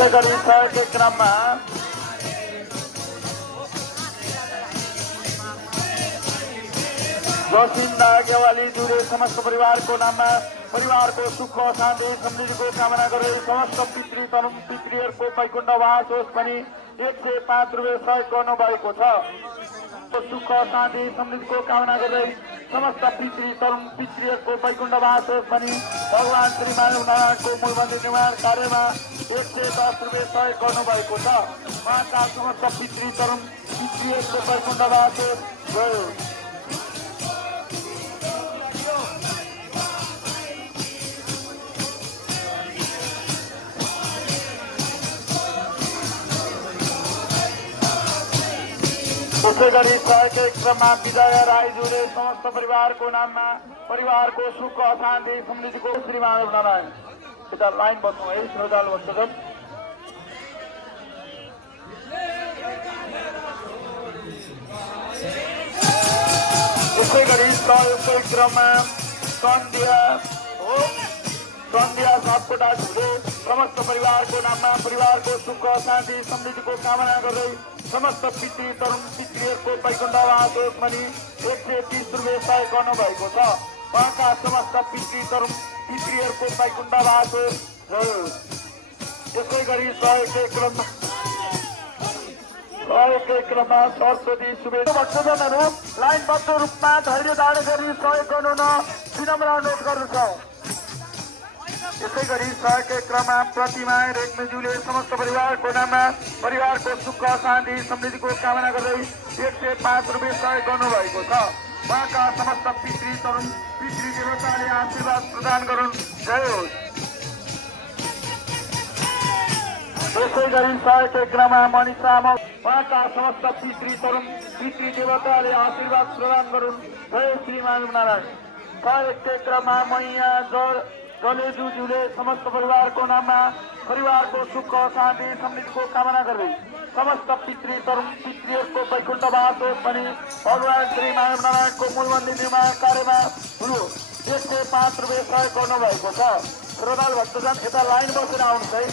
त्यसै गरी सहयोगको क्रममा जोसिन्दा गेवाली जुरे समस्त परिवारको नाममा परिवारको सुख शान्ति समृद्धिको कामना गर्दै समस्त पितृ तरुण पितृहरूको वैकुण्ठवास होस् भनी 105 रुपियाँ सहयोग गर्नुभएको छ। सुख शान्ति समृद्धिको कामना गर्दै समस्त पितृ तरुण पितृहरूको वैकुण्ठवास होस् भनी भगवान श्री मानव नारायणको मूल मन्दिर निर्माण कार्यमा 110 रुपियाँ सहयोग गर्नुभएको छ। उहाँका समस्त पितृ तरुण पितृहरूको वैकुण्ठवास होस्। त्यसै गरी सहयोगको क्रममा विजय राईज्यूले समस्त परिवारको नाममा परिवारको सुख शान्ति समृद्धिको श्री माधव नारायण यता लाइन बस्नु है श्रद्धालु भक्तजन। त्यसै गरी सहयोगको क्रममा सन्ध्या सापकोटा झुले समस्त परिवारको नाममा परिवारको सुख शान्ति समृद्धिको कामना गर्दै समस्त पितृ तरुण पितृहरूको वैकुण्ठवास होस् भनी 130 रुपियाँ सहयोग गर्नुभएको छ। उहाँका समस्त पितृ तरुण पितृहरूको वैकुण्ठवास होस्। त्यसै गरी सहयोगकै क्रममा सरस्वती शुभेच्छा भक्तजनहरू लाइनबद्ध रूपमा धैर्य धारण गरी सहयोग गर्नु न विनम्र अनुरोध गर्दछौँ। त्यसै गरी सहयोगकै क्रममा प्रतिमा रेग्मीज्यूले समस्त परिवारको नाममा परिवारको सुख शान्ति समृद्धिको कामना गर्दै 105 रुपियाँ सहयोग गर्नुभएको छ। उहाँका समस्त पितृ तरुण पितृ देवताले आशीर्वाद प्रदान गरून्। जय होस्। त्यसै गरी सहयोगकै क्रममा मनिषा उहाँका समस्त पितृ तरुण पितृ देवताले आशीर्वाद प्रदान गरून्। जय श्री माधव नारायण। सहयोगकै क्रममा मैया जलेजुज्यूले समस्त परिवारको नाममा परिवारको सुख शान्ति समृद्धिको कामना गर्दै समस्त पितृ तरुण पितृहरूको वैकुण्ठवास होस् भनी भगवान श्री माधव नारायणको मूल मन्दिर निर्माण कार्यमा 105 रुपियाँ सहयोग गर्नुभएको छ। श्रद्धालु भक्तजन यता लाइन बसेर आउनुहोस् है।